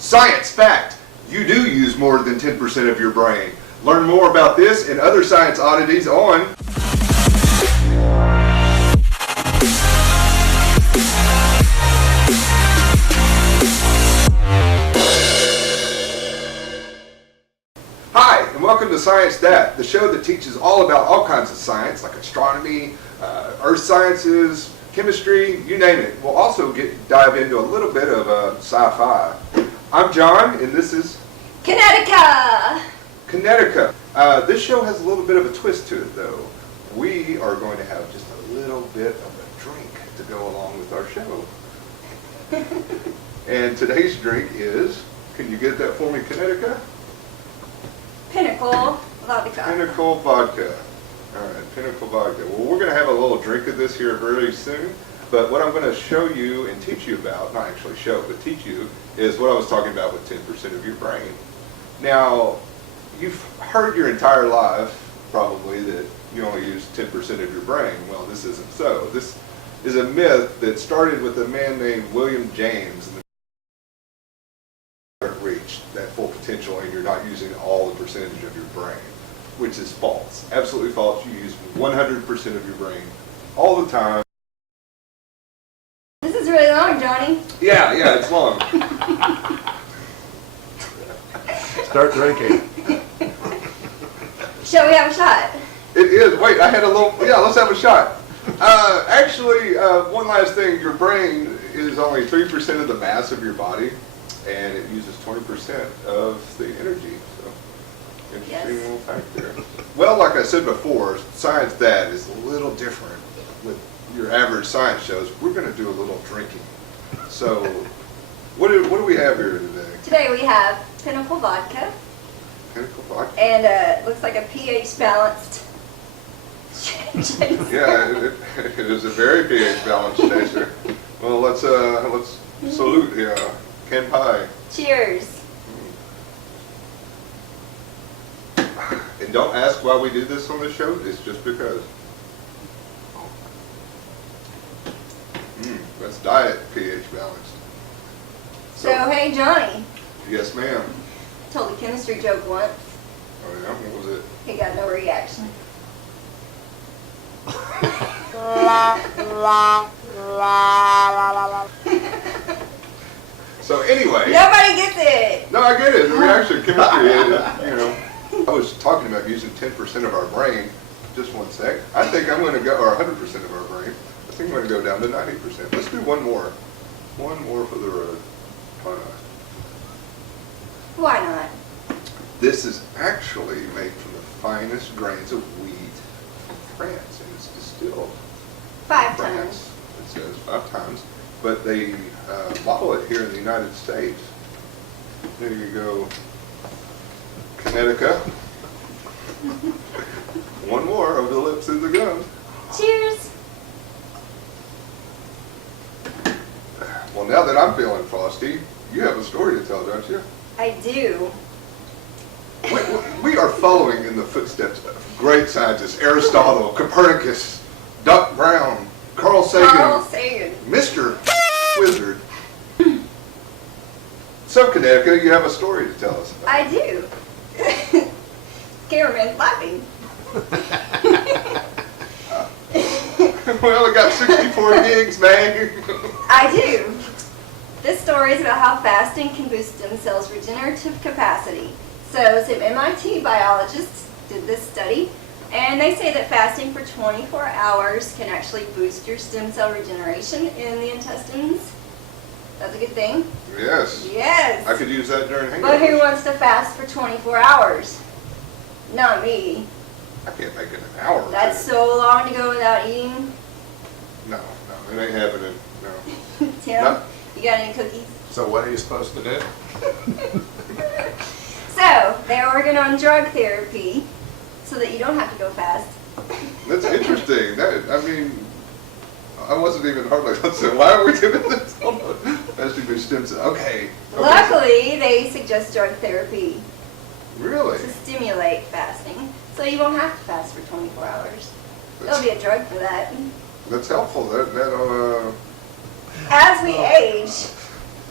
Science fact, you do use more than 10% of your brain. Learn more about this and other science oddities on Hi, and welcome to Science That, the show that teaches all about all kinds of science like astronomy, earth sciences, chemistry, you name it. We'll also dive into a little bit of sci-fi. I'm John, and this is Connecticut. This show has a little bit of a twist to it, though. We are going to have just a little bit of a drink to go along with our show. And today's drink is, can you get that for me, Connecticut? Pinnacle Vodka. Pinnacle Vodka. All right, Pinnacle Vodka. Well, we're going to have a little drink of this here very soon. But what I'm going to show you and teach you about, not actually show, but teach you, is what I was talking about with 10% of your brain. Now, you've heard your entire life, probably, that you only use 10% of your brain. Well, this isn't so. This is a myth that started with a man named William James. Reached that full potential and you're not using all the percentage of your brain, which is false. Absolutely false. You use 100% of your brain all the time. This is really long, Johnny. Yeah, it's long. Start drinking. Shall we have a shot? It is. Wait, I had a little. Yeah, let's have a shot. Actually, one last thing. Your brain is only 3% of the mass of your body, and it uses 20% of the energy. So, interesting little fact there. Well, like I said before, Science That is a little different with your average science shows. We're going to do a little drinking. So, what do we have here today? Today we have Pinnacle Vodka. Pinnacle Vodka. And looks like a pH balanced. Yeah, it is a very pH balanced chaser. Well, let's salute here. Kanpai. Cheers. And don't ask why we do this on the show. It's just because. That's diet pH balanced. So hey, Johnny. Yes, ma'am. I told a chemistry joke once. Oh yeah, what was it? He got no reaction. So anyway. Nobody gets it. No, I get it. The reaction chemistry is, I was talking about using 10% of our brain. Just one sec. I think I'm going to go, or 100% of our brain. I think I'm going to go down to 90%. Let's do one more. One more for the road. Why not? Why not? This is actually made from the finest grains of wheat from France, and it's distilled 5 in France. times. It says 5 times, but they bottle it here in the United States. There you go, Connecticut. One more over the lips and the gums. Cheers. Well, now that I'm feeling frosty, you have a story to tell, don't you? I do. We are following in the footsteps of great scientists: Aristotle, Copernicus, Doc Brown, Carl Sagan, Mr. Wizard. So, Connecticut, you have a story to tell us about. I do. Cameraman's laughing. Well, I got 64 gigs, man. I do. This story is about how fasting can boost stem cells' regenerative capacity. So some MIT biologists did this study, and they say that fasting for 24 hours can actually boost your stem cell regeneration in the intestines. That's a good thing. Yes. Yes. I could use that during hangovers. But who wants to fast for 24 hours? Not me. I can't make it an hour. That's so long to go without eating. No, it ain't happening. No. Tim, No. you got any cookies? So what are you supposed to do? So, they're working on drug therapy so that you don't have to go fast. That's interesting. I wasn't even hardly listening. Why are we doing this? Hold on. Fasting for stem cells. Okay. Luckily, they suggest drug therapy Really? to stimulate fasting, so you won't have to fast for 24 hours. There'll be a drug for that. That's helpful. That'll As we age,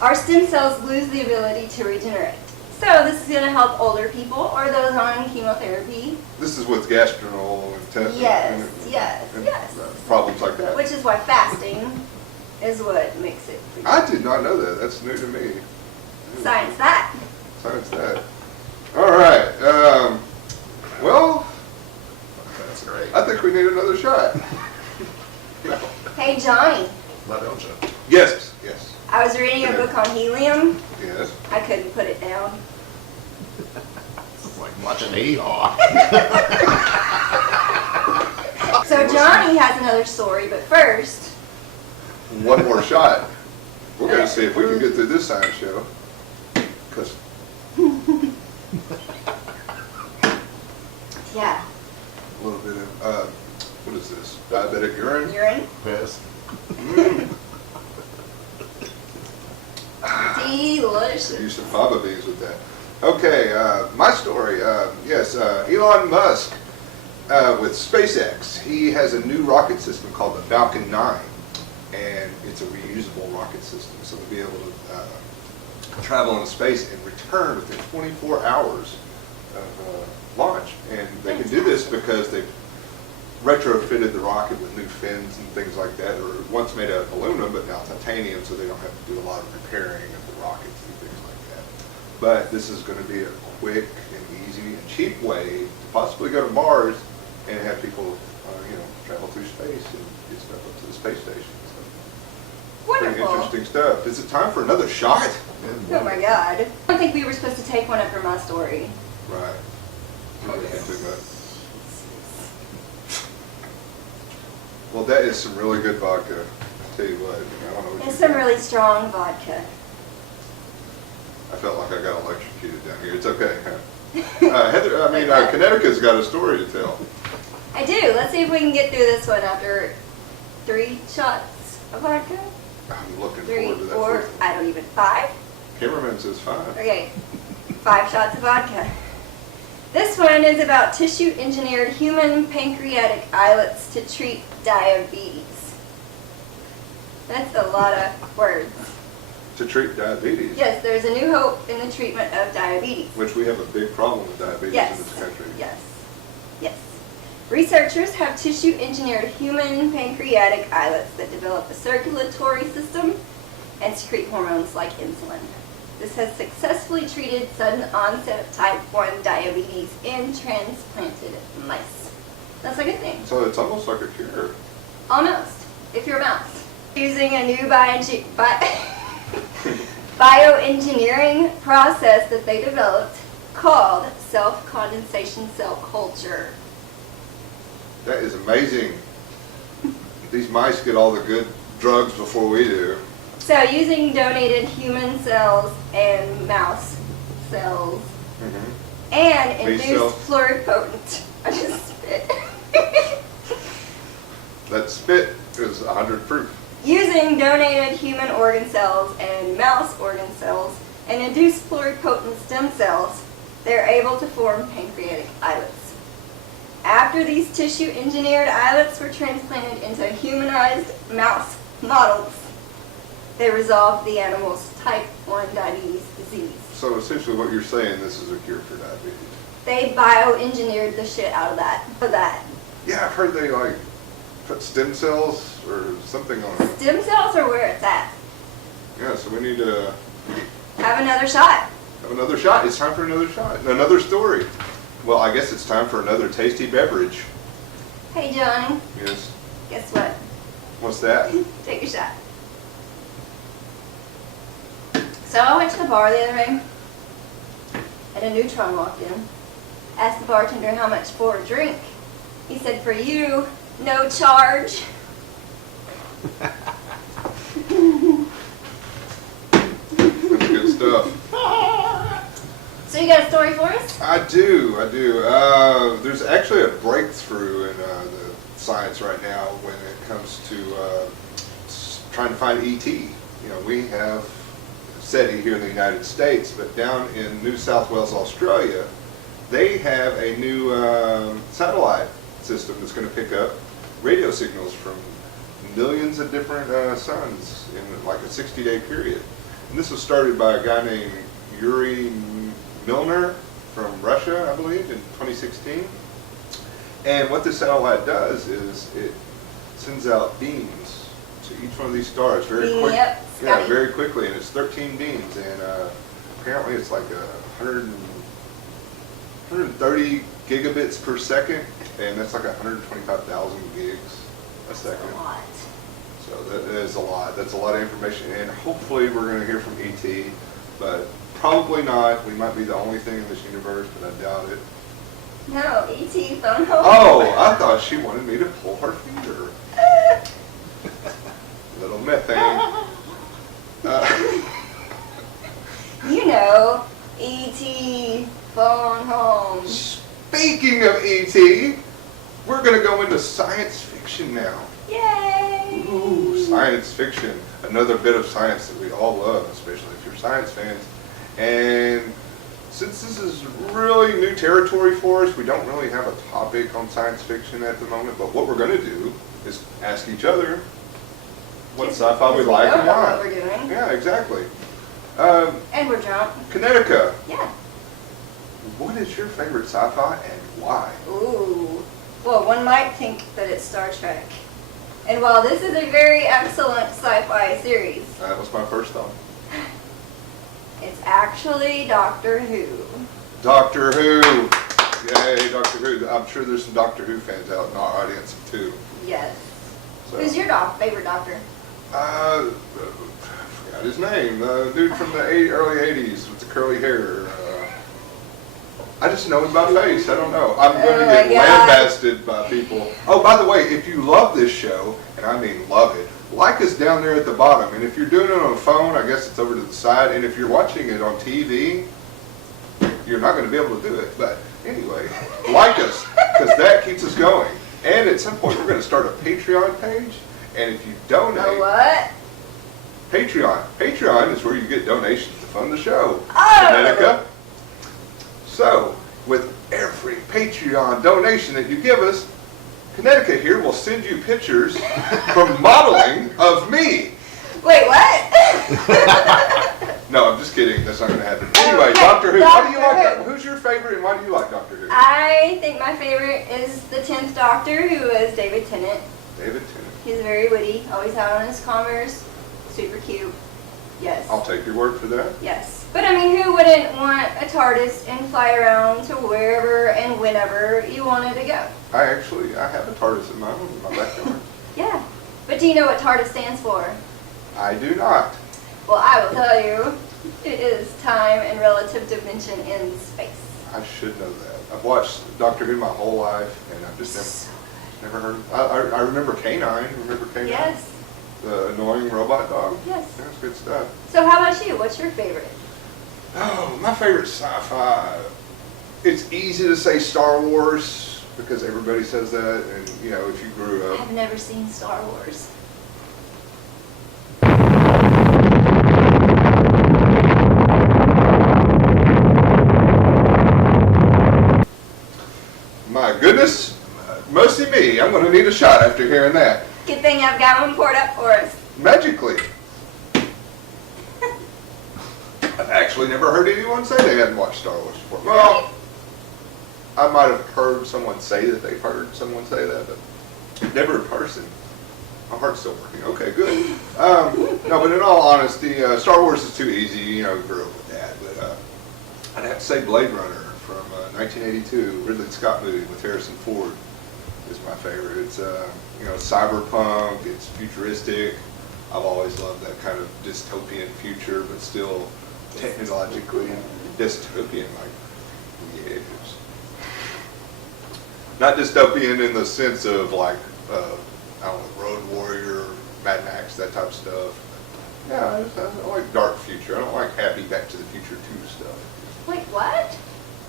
our stem cells lose the ability to regenerate. So this is going to help older people or those on chemotherapy. This is with gastrointestinal Yes, and- yes, and, yes. problems like that. Which is why fasting is what makes it free. I did not know that. That's new to me. Science that. Science that. All right. Well, That's great. I think we need another shot. Hey Johnny, Why don't you? Yes. Yes. I was reading a book on helium. Yes. I couldn't put it down. It's like watching Hee-Haw. So Johnny has another story, but first, One more shot. We're going to see if we can get through this science show. Because yeah, a little bit of, what is this? Diabetic urine? urine, Piss. delicious. Use some fava beans with that. Okay, my story. Yes, Elon Musk with SpaceX. He has a new rocket system called the Falcon 9, and it's a reusable rocket system. So they'll be able to travel in space and return within 24 hours of launch. And they can do this because they've retrofitted the rocket with new fins and things like that, or once made out of aluminum, but now titanium, so they don't have to do a lot of repairing of the rockets and things like that. But this is going to be a quick and easy and cheap way to possibly go to Mars and have people, travel through space and get stuff up to the space station. So, pretty Wonderful. interesting stuff. Is it time for another shot? Oh my God. I don't think we were supposed to take one after my story. Right. Well, that is some really good vodka. I'll tell you what. I don't know what It's you some really strong vodka. I felt like I got electrocuted down here. It's okay, huh? Heather, Connecticut's got a story to tell. I do. Let's see if we can get through this one after 3 shots of vodka. I'm looking 3, forward to that. 4, I don't even, 5? Cameraman says 5. Okay, 5 shots of vodka. This one is about tissue-engineered human pancreatic islets to treat diabetes. That's a lot of words. To treat diabetes. Yes, there's a new hope in the treatment of diabetes. Which we have a big problem with diabetes Yes. in this country. Yes. Yes. Researchers have tissue-engineered human pancreatic islets that develop a circulatory system and secrete hormones like insulin. This has successfully treated sudden onset of type 1 diabetes in transplanted mice. That's a good thing. So it's almost like a cure. Almost, if you're a mouse. Using a new bioengineering process that they developed called self-condensation cell culture. That is amazing. These mice get all the good drugs before we do. So using donated human cells and mouse cells Mm-hmm. and Bee induced cells. pluripotent. I just spit. That spit is 100 proof. Using donated human organ cells and mouse organ cells and induced pluripotent stem cells, they're able to form pancreatic islets. After these tissue-engineered islets were transplanted into humanized mouse models, they resolved the animal's type 1 diabetes disease. So essentially what you're saying, this is a cure for diabetes. They bioengineered the shit out of that. Yeah, I've heard they put stem cells or something on it. Stem cells are where it's at. Yeah, so we need to Have another shot. have another shot. It's time for another shot. Another story. Well, I guess it's time for another tasty beverage. Hey Johnny, Yes. guess what? What's that? Take a shot. So I went to the bar the other day, and a neutron walked in. Asked the bartender how much for a drink. He said, for you, no charge. That's good stuff. So you got a story for us? I do. There's actually a breakthrough in the science right now when it comes to trying to find ET. You know, we have SETI here in the United States, but down in New South Wales, Australia, they have a new satellite system that's going to pick up radio signals from millions of different suns in like a 60-day period. And this was started by a guy named Yuri Milner from Russia, I believe, in 2016. And what this satellite does is it sends out beams to each one of these stars very quickly. Yep, Yeah, Scotty. very quickly, and it's 13 beams, and apparently it's like 130 gigabits per second, and that's like 125,000 gigs a second. That's a lot. So that is a lot. That's a lot of information, and hopefully we're going to hear from ET, but probably not. We might be the only thing in this universe, but I doubt it. No, E.T. phone home. Oh, I thought she wanted me to pull her finger. Little methane. You know, E.T. phone home. Speaking of ET, we're going to go into science fiction now. Yay! Ooh, science fiction. Another bit of science that we all love, especially if you're science fans. And since this is really new territory for us, we don't really have a topic on science fiction at the moment, but what we're going to do is ask each other what sci-fi we like and know what why. we're doing. Yeah, exactly. And we're drunk. Connecticut, Yeah. what is your favorite sci-fi and why? Ooh. Well, one might think that it's Star Trek. And while this is a very excellent sci-fi series, That was my first thought. it's actually Doctor Who. Doctor Who. Yay, Doctor Who. I'm sure there's some Doctor Who fans out in our audience too. Yes. So. Who's your favorite doctor? I forgot his name. The dude from the early 80s with the curly hair. I just know him by face. I don't know. I'm going to Oh get my God. lambasted by people. Oh, by the way, if you love this show, and I mean love it, like us down there at the bottom. And if you're doing it on a phone, I guess it's over to the side. And if you're watching it on TV, you're not going to be able to do it. But anyway, like us, because that keeps us going. And at some point, we're going to start a Patreon page. And if you donate... A what? Patreon. Patreon is where you get donations to fund the show. Oh! Connecticut. So, with every Patreon donation that you give us, Connecticut here will send you pictures from modeling of me. Wait, what? No, I'm just kidding. That's not going to happen. Anyway, Okay, Doctor Who. Why do you Doctor like? Who. Who's your favorite, and why do you like Doctor Who? I think my favorite is the 10th Doctor, who is David Tennant. David Tennant. He's very witty, always out on his Converse, super cute. Yes. I'll take your word for that. Yes. But I mean, who wouldn't want a TARDIS and fly around to wherever and whenever you wanted to go? I have a TARDIS in my home, in my backyard. Yeah. But do you know what TARDIS stands for? I do not. Well, I will tell you. It is time and relative dimension in space. I should know that. I've watched Doctor Who my whole life, and I've just So never heard. I remember Canine. Remember good. Canine? Yes. The annoying robot dog. Yes. That's good stuff. So how about you? What's your favorite? Oh, my favorite sci-fi. It's easy to say Star Wars because everybody says that, and you know, if you grew up. I've never seen Star Wars. My goodness, mostly me. I'm going to need a shot after hearing that. Good thing I've got one poured up for us. Magically. I've actually never heard anyone say they hadn't watched Star Wars before. Well, I might have heard someone say that they've heard someone say that, but never in person. My heart's still working. Okay, good. No, but in all honesty, Star Wars is too easy. You know, grew up with that. But I'd have to say Blade Runner from 1982, Ridley Scott movie with Harrison Ford is my favorite. It's you know, cyberpunk. It's futuristic. I've always loved that kind of dystopian future, but still technologically dystopian, like, yes. Not dystopian in the sense of like, I don't know, Road Warrior, Mad Max, that type of stuff. Yeah, I like dark future. I don't like happy Back to the Future 2 stuff. Wait, what?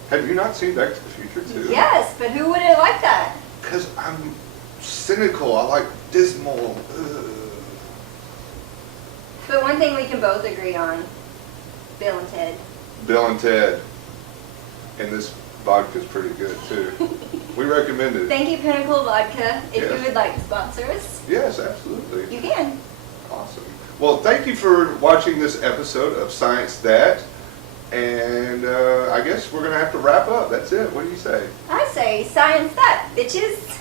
Have you not seen Back to the Future 2? Yes, but who wouldn't like that? Because I'm cynical. I like dismal. But one thing we can both agree on, Bill and Ted. Bill and Ted. And this vodka's pretty good too. We recommend it. Thank you, Pinnacle Vodka. If Yes. you would like to sponsor us, Yes, absolutely. you can. Awesome. Well, thank you for watching this episode of Science That. And I guess we're going to have to wrap up. That's it. What do you say? I say science that, bitches.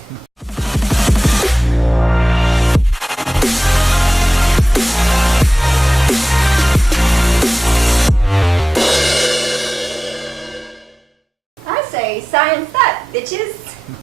I say science that, bitches.